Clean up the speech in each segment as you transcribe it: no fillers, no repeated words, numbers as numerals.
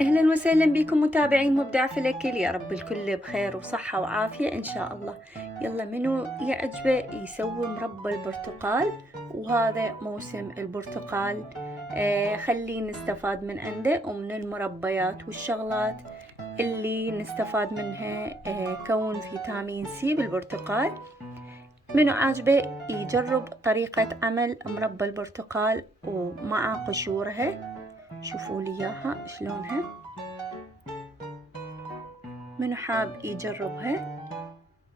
أهلا وسهلا بكم متابعين مبدع في الأكل. يا رب الكل بخير وصحة وعافية إن شاء الله. يلا منو يعجبه يسوي مربى البرتقال، وهذا موسم البرتقال. خلي نستفاد من عنده ومن المربيات والشغلات اللي نستفاد منها. كون فيتامين سي بالبرتقال. منو عاجبه يجرب طريقة عمل مربى البرتقال ومع قشورها. شوفوا لي اياها شلونها. من حاب يجربها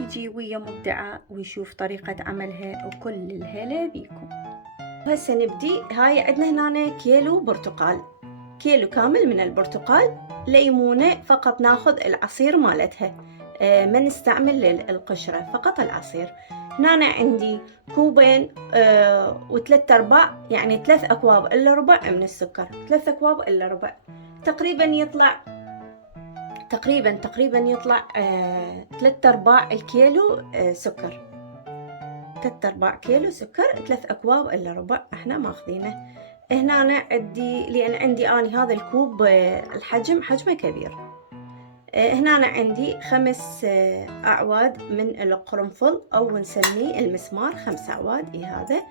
يجي ويا مبدعة ويشوف طريقة عملها، وكل الهلا بيكم. هسه نبدي. هاي عندنا هنا كيلو برتقال، كيلو كامل من البرتقال. ليمونة فقط ناخذ العصير مالتها، ما نستعمل القشرة، فقط العصير. هنا عندي كوبين وثلاث ارباع، يعني 3 اكواب الا ربع من السكر، 3 اكواب الا ربع. تقريبا يطلع 3 ارباع الكيلو سكر. 3 ارباع كيلو سكر، 3 اكواب الا ربع احنا ماخذينه. هنا أنا عندي، لان عندي اني هذا الكوب الحجم حجمه كبير. هنا أنا عندي 5 أعواد من القرنفل، أو نسميه المسمار، 5 أعواد. هذا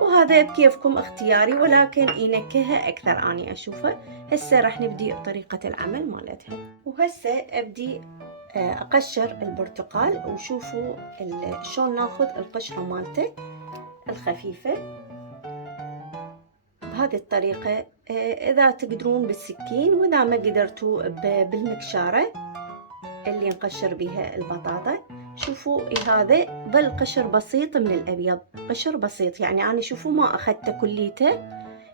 وهذا بكيفكم اختياري، ولكن ينكهها أكثر أني أشوفه. هسه راح نبدي بطريقة العمل مالتها. وهسه أبدي أقشر البرتقال، وشوفوا شلون ناخذ القشرة مالته الخفيفة بهذه الطريقة. إذا تقدرون بالسكين، وإذا ما قدرتوا بالمكشارة اللي نقشر بيها البطاطا. شوفوا هذا ظل قشر بسيط من الأبيض، قشر بسيط، يعني أنا شوفوا ما أخذته كليته،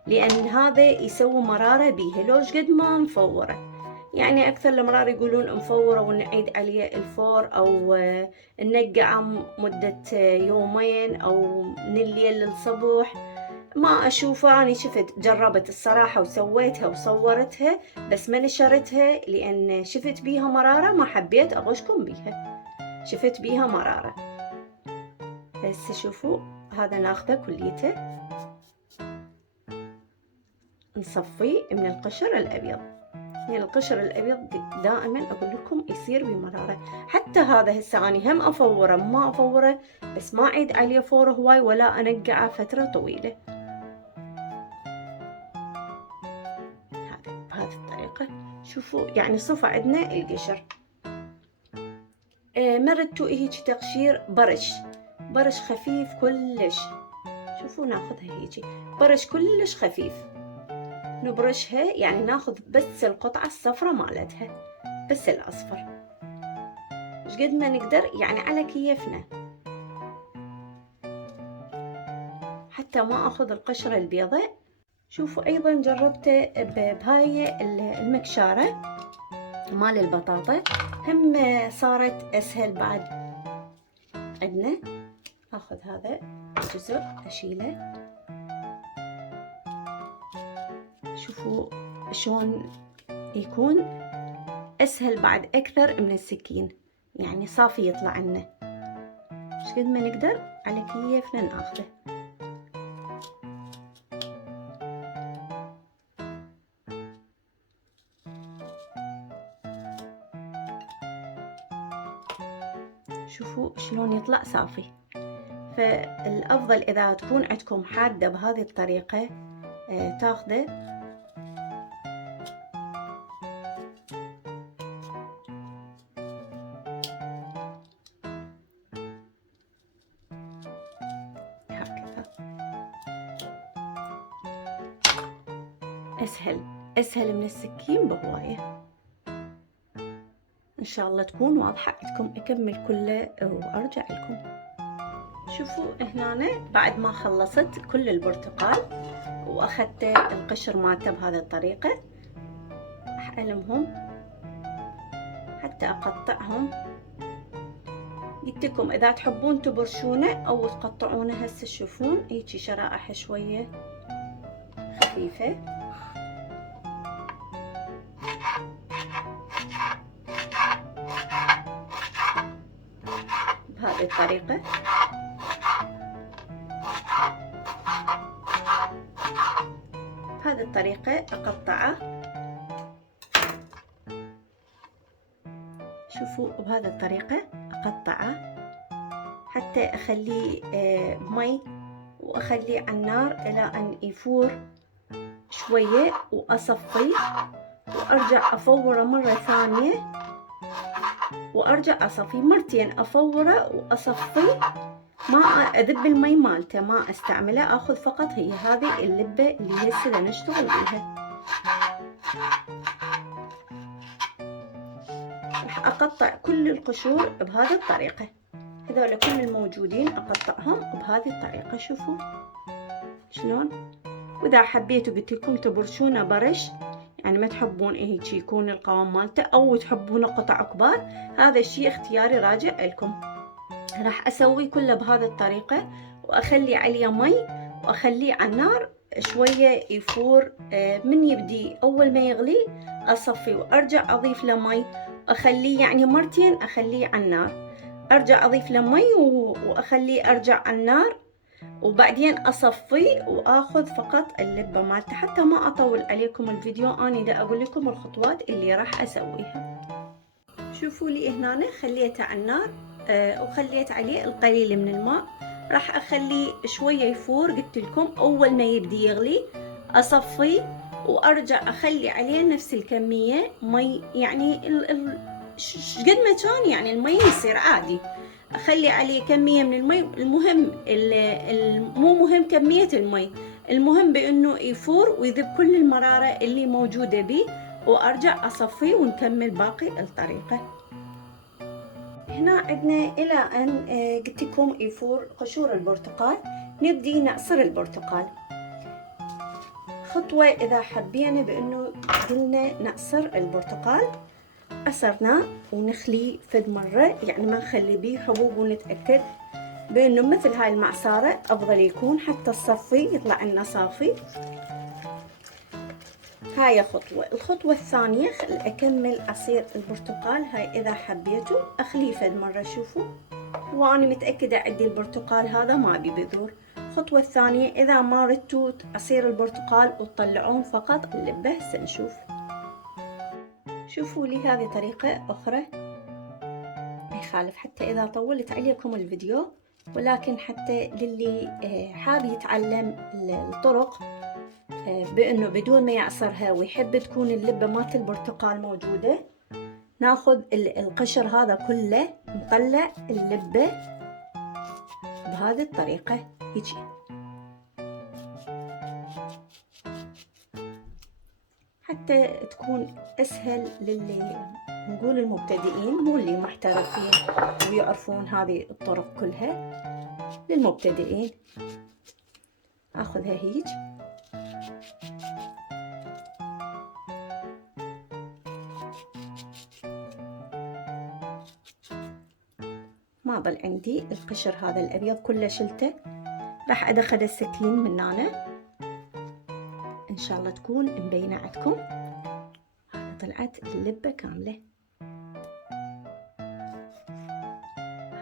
لأن هذا يسوي مرارة بيها لو قد ما مفورة. يعني أكثر المرار يقولون مفورة ونعيد عليه الفور، أو ننقعه مدة يومين، أو من الليل للصبح. ما أشوفه. أنا شفت، جربت الصراحة وسويتها وصورتها، بس ما نشرتها لأن شفت بيها مرارة، ما حبيت أغشكم بيها. شفت بيها مرارة. بس شوفوا هذا ناخذه كليته، نصفيه من القشر الأبيض. يعني القشر الأبيض دائما أقول لكم يصير بمرارة. حتى هذا هسه أنا هم أفوره ما أفوره، بس ما أعيد عليه فور هواي، ولا أنقعه فترة طويلة. بهذه الطريقة. شوفوا يعني صفى عندنا القشر. مرتوا هيك تقشير برش خفيف كلش. شوفوا ناخذها هيجي برش كلش خفيف، نبرشها، يعني ناخذ بس القطعة الصفرة مالتها، بس الأصفر مش قد ما نقدر، يعني على كيفنا، حتى ما أخذ القشرة البيضاء. شوفوا أيضا جربته بهاي المكشارة مال البطاطا، هم صارت أسهل بعد. عندنا أخذ هذا الجزء أشيله. شوفوا شلون يكون أسهل بعد أكثر من السكين، يعني صافي يطلع لنا. مش قد ما نقدر على كيفنا ناخذه. شوفوا شلون يطلع صافي. فالأفضل إذا تكون عندكم حادة بهذه الطريقة، تاخذه هكذا. أسهل من السكين بهواية. إن شاء الله تكون واضحة عندكم. أكمل كله وأرجع لكم. شوفوا هنا بعد ما خلصت كل البرتقال وأخذت القشر مالته بهذه الطريقة، راح ألمهم حتى أقطعهم. قلت لكم إذا تحبون تبرشونه أو تقطعونه. هسه تشوفون هيجي شرائح شوية خفيفة. بهذه الطريقة. بهذه الطريقة أقطعه شوفوا بهذه الطريقة أقطعه حتى أخليه مي، وأخليه على النار إلى أن يفور شوية، وأصفيه وأرجع أفوره مرة ثانية، وأرجع أصفيه مرتين، أفوره وأصفيه، ما أذب المي مالته، ما أستعمله، أخذ فقط هي هذه اللبة اللي هسه نشتغل بيها. راح أقطع كل القشور بهذه الطريقة، هذول كل الموجودين أقطعهم بهذه الطريقة. شوفوا شلون. وإذا حبيتوا قلت لكم تبرشونه برش، يعني ما تحبون هيك يكون القوام مالته، أو تحبونه قطع كبار، هذا الشيء اختياري راجع لكم. راح أسوي كله بهذه الطريقة، وأخلي عليه مي، وأخليه على النار شوية يفور. من يبدي أول ما يغلي أصفي وأرجع أضيف له مي، أخليه يعني مرتين أخليه على النار، أرجع أضيف له مي وأخليه أرجع على النار، وبعدين أصفيه وآخذ فقط اللبة مالته. حتى ما أطول عليكم الفيديو، أنا دا أقول لكم الخطوات اللي راح أسويها. شوفوا لي هنا خليته على النار وخليت عليه القليل من الماء، راح أخليه شوية يفور. قلت لكم أول ما يبدي يغلي أصفيه وأرجع أخلي عليه نفس الكمية مي، يعني قد ما كان يعني المي يصير عادي، أخلي عليه كمية من المي. المهم مو مهم كمية المي، المهم بأنه يفور ويذب كل المرارة اللي موجودة به، وأرجع أصفيه ونكمل باقي الطريقة. هنا عندنا إلى أن قلت لكم يفور قشور البرتقال، نبدي نعصر البرتقال. خطوة إذا حبينا بأنه قلنا نعصر البرتقال، عصرناه ونخليه فد مرة، يعني ما نخلي بيه حبوب، ونتأكد بأنه مثل هاي المعصارة أفضل يكون، حتى الصفي يطلع لنا صافي. هاي خطوة. الخطوة الثانية أكمل عصير البرتقال. هاي إذا حبيتوا أخليه فد مرة. شوفوا، وأنا متأكدة عندي البرتقال هذا ما بي بذور. الخطوة الثانية إذا ما ردتوا عصير البرتقال وتطلعون فقط اللبة. هسه نشوف. شوفوا لي هذه طريقة أخرى ما يخالف، حتى إذا طولت عليكم الفيديو، ولكن حتى للي حاب يتعلم الطرق بأنه بدون ما يعصرها ويحب تكون اللبة مالت البرتقال موجودة، ناخذ القشر هذا كله نطلع اللبة بهذه الطريقة هيجي. حتى تكون أسهل للي نقول المبتدئين، مو اللي محترفين ويعرفون هذه الطرق كلها، للمبتدئين. أخذها هيج، ما ضل عندي القشر هذا الأبيض كله شلته. راح أدخل السكين من هنا، إن شاء الله تكون مبينة عندكم. هذا طلعت اللبة كاملة،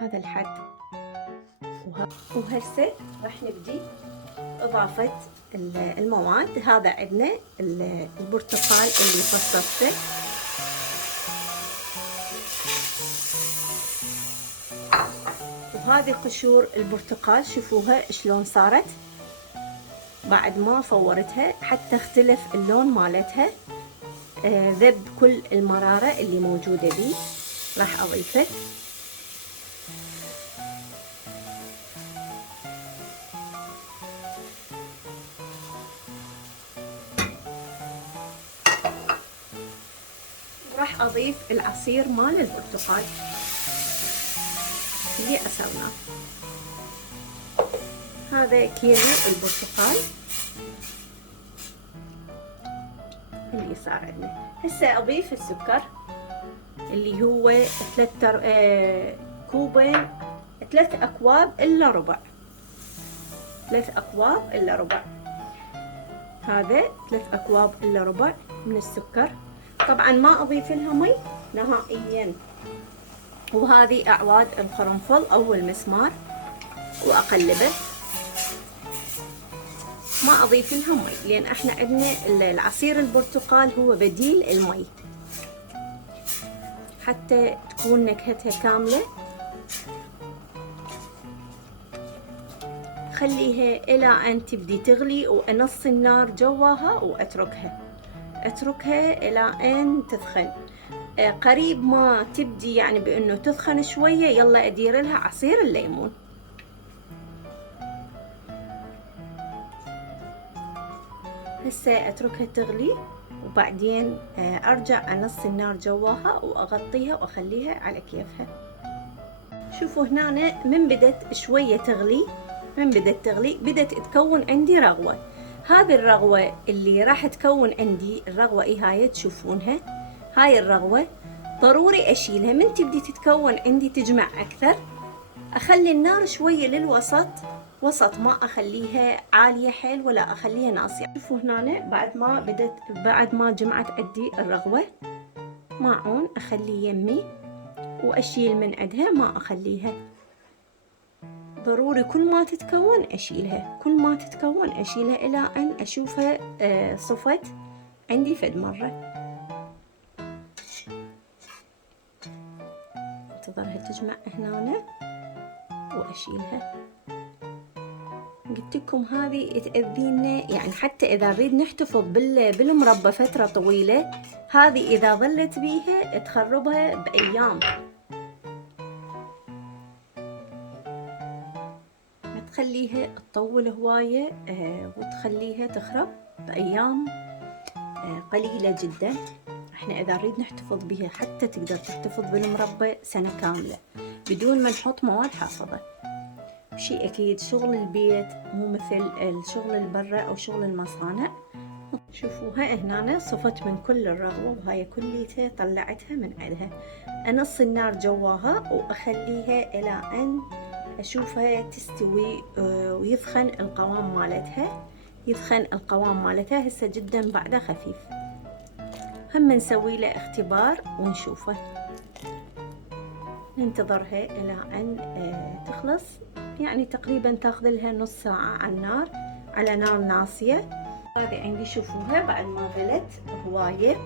هذا الحد. وهسه راح نبدي إضافة المواد. هذا عندنا البرتقال اللي فصصته، وهذه قشور البرتقال شوفوها شلون صارت بعد ما فورتها، حتى اختلف اللون مالتها، ذب كل المرارة اللي موجودة بيه. راح أضيفه. راح أضيف العصير مال البرتقال اللي عصرناه. هذا كيلو البرتقال اللي صار عندنا. هسه أضيف السكر اللي هو 3 أكواب إلا ربع. 3 أكواب إلا ربع. هذا 3 أكواب إلا ربع من السكر. طبعا ما أضيف لها مي نهائيا. وهذه أعواد القرنفل أو المسمار، وأقلبه. ما أضيف لها مي لأن احنا عندنا العصير البرتقال هو بديل المي. حتى تكون نكهتها كاملة. خليها إلى أن تبدي تغلي وأنص النار جواها وأتركها إلى أن تثخن. قريب ما تبدي يعني بأنه تثخن شوية يلا أدير لها عصير الليمون. هسه أتركها تغلي وبعدين أرجع أنص النار جواها وأغطيها وأخليها على كيفها. شوفوا هنا من بدت شوية تغلي، بدت تكون عندي رغوة. هذه الرغوة اللي راح تكون عندي، الرغوة هاي تشوفونها، هاي الرغوة ضروري أشيلها. من تبدي تتكون عندي تجمع أكثر أخلي النار شوية للوسط، وسط، ما أخليها عالية حيل ولا أخليها ناصية. شوفوا هنا بعد ما جمعت عندي الرغوة، ماعون أخليه يمي وأشيل من عندها، ما أخليها. ضروري كل ما تتكون أشيلها، إلى أن أشوفها صفت عندي فد مرة. انتظرها تجمع هنا وأشيلها. قلت لكم هذه تأذينا، يعني حتى إذا نريد نحتفظ بالمربى فترة طويلة، هذه إذا ظلت بيها تخربها بأيام. ما تخليها تطول هواية وتخليها تخرب بأيام قليلة جدا. احنا إذا نريد نحتفظ بها حتى تقدر تحتفظ بالمربى سنة كاملة بدون ما نحط مواد حافظة. شيء أكيد شغل البيت مو مثل الشغل البرة أو شغل المصانع. شوفوها هنا صفت من كل الرغوة، وهاي كليتها طلعتها من عندها. أنص النار جواها وأخليها إلى أن أشوفها تستوي ويثخن القوام مالتها. هسه جدا بعده خفيف. هم نسوي له اختبار ونشوفه، ننتظرها إلى أن تخلص. يعني تقريبا تاخذ لها نص ساعة على نار ناصية. هذه عندي شوفوها بعد ما غلت هواية،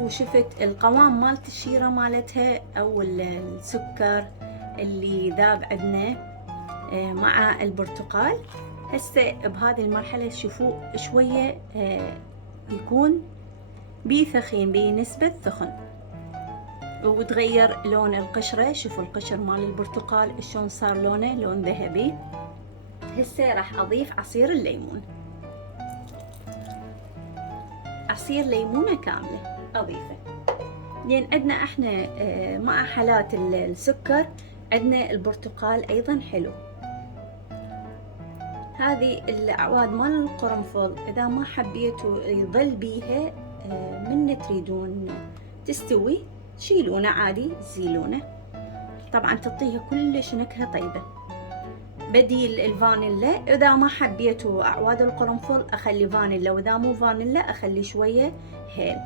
وشفت القوام مالت الشيرة مالتها أو السكر اللي ذاب عندنا مع البرتقال. هسه بهذه المرحلة شوفوا شوية يكون بثخين، بنسبة ثخن، وتغير لون القشرة. شوفوا القشر مال البرتقال شلون صار لونه لون ذهبي. هسه راح أضيف عصير الليمون، عصير ليمونة كاملة أضيفه، لأن عندنا احنا مع حالات السكر عندنا البرتقال أيضا حلو. هذه الأعواد مال القرنفل إذا ما حبيتوا يظل بيها من تريدون تستوي شيلونه عادي، زيلونه. طبعا تعطيها كلش نكهة طيبة. بديل الفانيلا، إذا ما حبيتوا أعواد القرنفل أخلي فانيلا، وإذا مو فانيلا أخلي شوية هيل.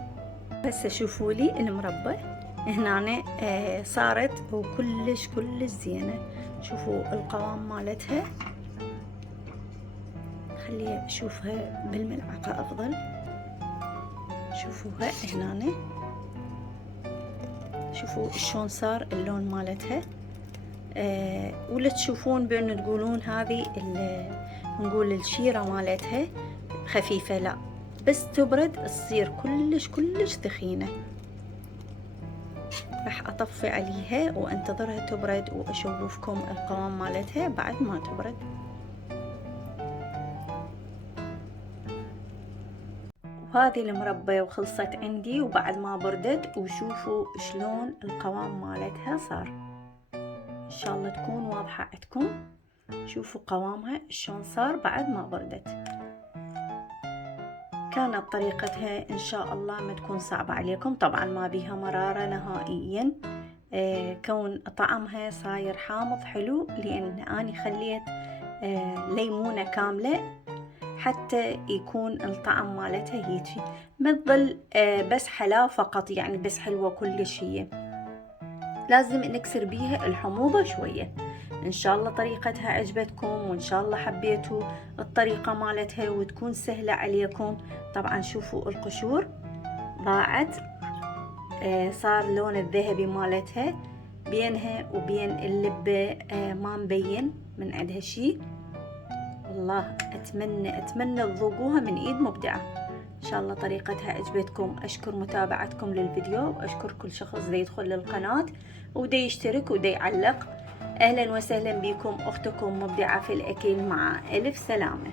هسه شوفوا لي المربى هنا صارت وكلش زينة. شوفوا القوام مالتها، خليها أشوفها بالملعقة أفضل. شوفوها هنا، شوفوا شلون صار اللون مالتها. ولا تشوفون بأنه تقولون هذه نقول الشيرة مالتها خفيفة، لا، بس تبرد تصير كلش ثخينة. راح أطفي عليها وانتظرها تبرد وأشوفكم القوام مالتها بعد ما تبرد. وهذه المربى وخلصت عندي وبعد ما بردت، وشوفوا شلون القوام مالتها صار. ان شاء الله تكون واضحة عندكم. شوفوا قوامها شلون صار بعد ما بردت. كانت طريقتها ان شاء الله ما تكون صعبة عليكم، طبعا ما بيها مرارة نهائيا. كون طعمها صاير حامض حلو، لان اني خليت ليمونة كاملة حتى يكون الطعم مالتها يدفي، ما تظل بس حلا فقط، يعني بس حلوة كلش. هي لازم نكسر بيها الحموضة شوية. ان شاء الله طريقتها عجبتكم، وان شاء الله حبيتوا الطريقة مالتها وتكون سهلة عليكم. طبعا شوفوا القشور ضاعت صار لون الذهبي مالتها بينها وبين اللبة ما مبين من عندها شي. والله أتمنى تذوقوها من إيد مبدعة. إن شاء الله طريقتها عجبتكم. أشكر متابعتكم للفيديو، وأشكر كل شخص دا يدخل للقناة ودا يشترك ودا يعلق. أهلا وسهلا بكم، أختكم مبدعة في الأكل، مع ألف سلامة.